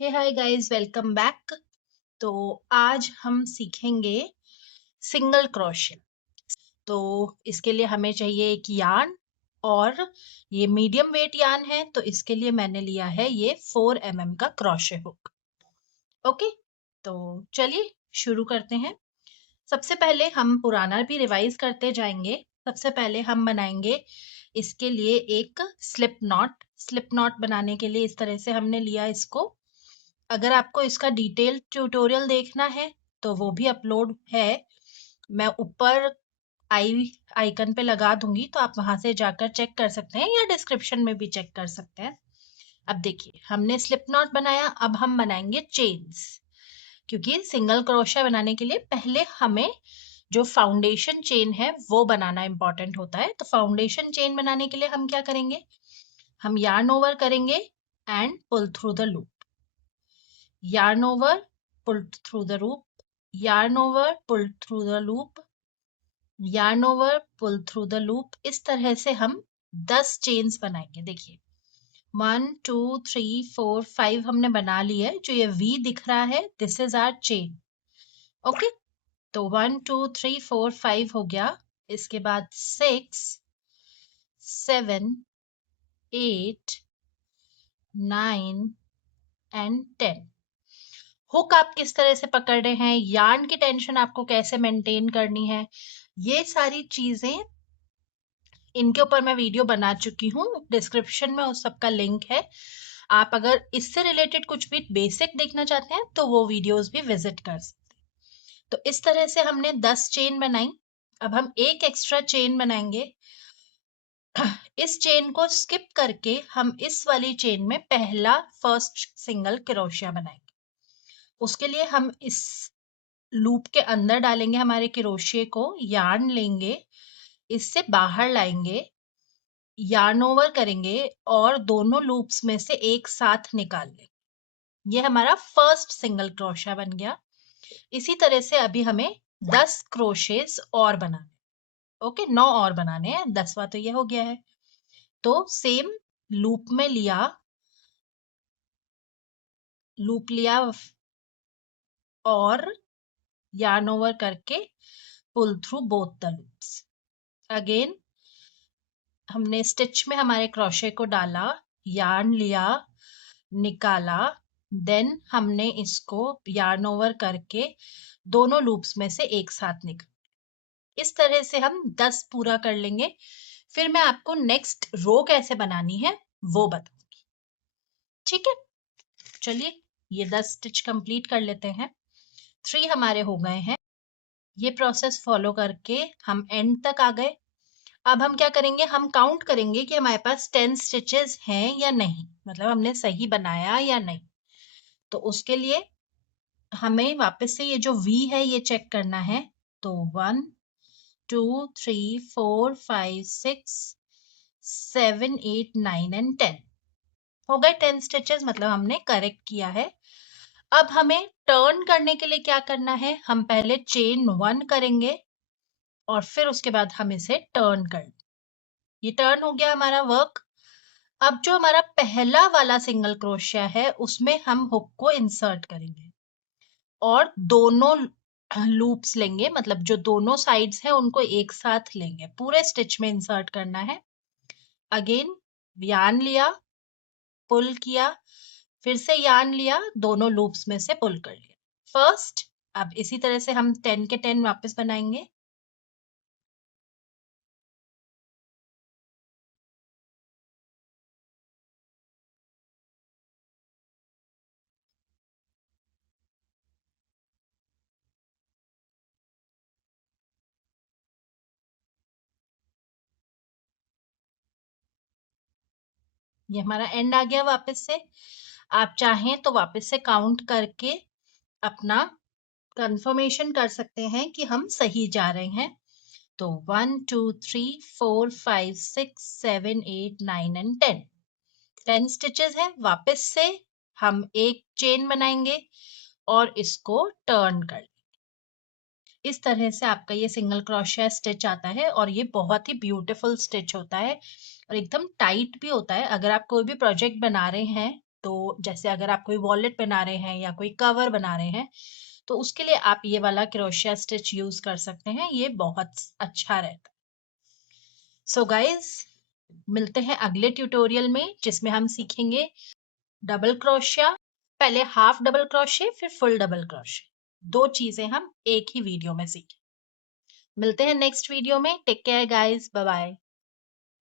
हे hi guys, welcome back. तो आज हम सीखेंगे सिंगल क्रोशे। तो इसके लिए हमें चाहिए एक यार्न, और ये मीडियम वेट यार्न है, तो इसके लिए मैंने लिया है ये 4 mm का क्रोशे हुक। ओके, तो चलिए शुरू करते हैं। सबसे पहले हम पुराना भी रिवाइज करते जाएंगे। सबसे पहले हम बनाएंगे इसके लिए एक स्लिप नॉट। स्लिप नॉट बनाने के लिए इस तरह से हमने लिया इसको। अगर आपको इसका डिटेल ट्यूटोरियल देखना है तो वो भी अपलोड है, मैं ऊपर आई आइकन पे लगा दूंगी, तो आप वहां से जाकर चेक कर सकते हैं या डिस्क्रिप्शन में भी चेक कर सकते हैं। अब देखिए, हमने स्लिप नॉट बनाया, अब हम बनाएंगे चेन्स। क्योंकि सिंगल क्रोशिया बनाने के लिए पहले हमें जो फाउंडेशन चेन है वो बनाना इंपॉर्टेंट होता है। तो फाउंडेशन चेन बनाने के लिए हम क्या करेंगे, हम यार्न ओवर करेंगे and pull through the loop. yarn over, pull through the loop, yarn over, pull through the loop, yarn over, pull through the loop। इस तरह से हम 10 चेन्स बनाएंगे। देखिए 1 2 3 4 5 हमने बना ली है। जो ये V दिख रहा है, this is our chain. Okay, तो 1 2 3 4 5 हो गया। इसके बाद 6 7 8 9 एंड 10। हुक आप किस तरह से पकड़ रहे हैं, यार्न की टेंशन आपको कैसे मेंटेन करनी है, ये सारी चीजें इनके ऊपर मैं वीडियो बना चुकी हूँ। डिस्क्रिप्शन में उस सबका लिंक है। आप अगर इससे रिलेटेड कुछ भी बेसिक देखना चाहते हैं तो वो वीडियोस भी विजिट कर सकते हैं। तो इस तरह से हमने 10 चेन बनाई। अब हम एक एक्स्ट्रा चेन बनाएंगे। इस चेन को स्किप करके हम इस वाली चेन में पहला फर्स्ट सिंगल क्रोशिया बनाएंगे। उसके लिए हम इस लूप के अंदर डालेंगे हमारे क्रोशिये को, यार्न लेंगे, इससे बाहर लाएंगे, यार्न ओवर करेंगे और दोनों लूप्स में से एक साथ निकाल लेंगे। ये हमारा फर्स्ट सिंगल क्रोशिया बन गया। इसी तरह से अभी हमें 10 क्रोशेस और बनाने। ओके, 9 और बनाने हैं, 10वां तो ये हो गया है। तो सेम लूप में लिया, लूप लिया और यार्न ओवर करके pull through both the loops. Again हमने स्टिच में हमारे क्रोशे को डाला, यार्न लिया, निकाला, देन हमने इसको यार्न ओवर करके दोनों लूप्स में से एक साथ निकाल। इस तरह से हम 10 पूरा कर लेंगे। फिर मैं आपको नेक्स्ट रो कैसे बनानी है वो बताऊंगी। ठीक है, चलिए ये 10 स्टिच कंप्लीट कर लेते हैं। 3 हमारे हो गए हैं। ये प्रोसेस फॉलो करके हम एंड तक आ गए। अब हम क्या करेंगे, हम काउंट करेंगे कि हमारे पास 10 स्टिचेस हैं या नहीं, मतलब हमने सही बनाया या नहीं। तो उसके लिए हमें वापस से ये जो V है ये चेक करना है। तो 1 2 3 4 5 6 7 8 9 एंड 10 हो गए। 10 स्टिचेस, मतलब हमने करेक्ट किया है। अब हमें टर्न करने के लिए क्या करना है, हम पहले चेन 1 करेंगे और फिर उसके बाद हम इसे टर्न कर, ये टर्न हो गया हमारा वर्क। अब जो हमारा पहला वाला सिंगल क्रोशिया है उसमें हम हुक को इंसर्ट करेंगे और दोनों लूप्स लेंगे, मतलब जो दोनों साइड्स हैं उनको एक साथ लेंगे, पूरे स्टिच में इंसर्ट करना है। अगेन यार्न लिया, पुल किया, फिर से यार्न लिया, दोनों लूप्स में से पुल कर लिया फर्स्ट। अब इसी तरह से हम 10 के 10 वापस बनाएंगे। ये हमारा एंड आ गया वापस से। आप चाहें तो वापस से काउंट करके अपना कंफर्मेशन कर सकते हैं कि हम सही जा रहे हैं। तो 1 2 3 4 5 6 7 8 9 एंड 10 10 स्टिचेस है। वापस से हम एक चेन बनाएंगे और इसको टर्न कर, इस तरह से आपका ये सिंगल क्रोशिया स्टिच आता है। और ये बहुत ही ब्यूटीफुल स्टिच होता है और एकदम टाइट भी होता है। अगर आप कोई भी प्रोजेक्ट बना रहे हैं तो जैसे अगर आप कोई वॉलेट बना रहे हैं या कोई कवर बना रहे हैं, तो उसके लिए आप ये वाला क्रोशिया स्टिच यूज कर सकते हैं, ये बहुत अच्छा रहता है। सो गाइज, मिलते हैं अगले ट्यूटोरियल में जिसमें हम सीखेंगे डबल क्रोशिया, पहले हाफ डबल क्रोशिया फिर फुल डबल क्रोशिया, 2 चीजें हम एक ही वीडियो में सीखें। मिलते हैं नेक्स्ट वीडियो में। Take care guys, bye bye.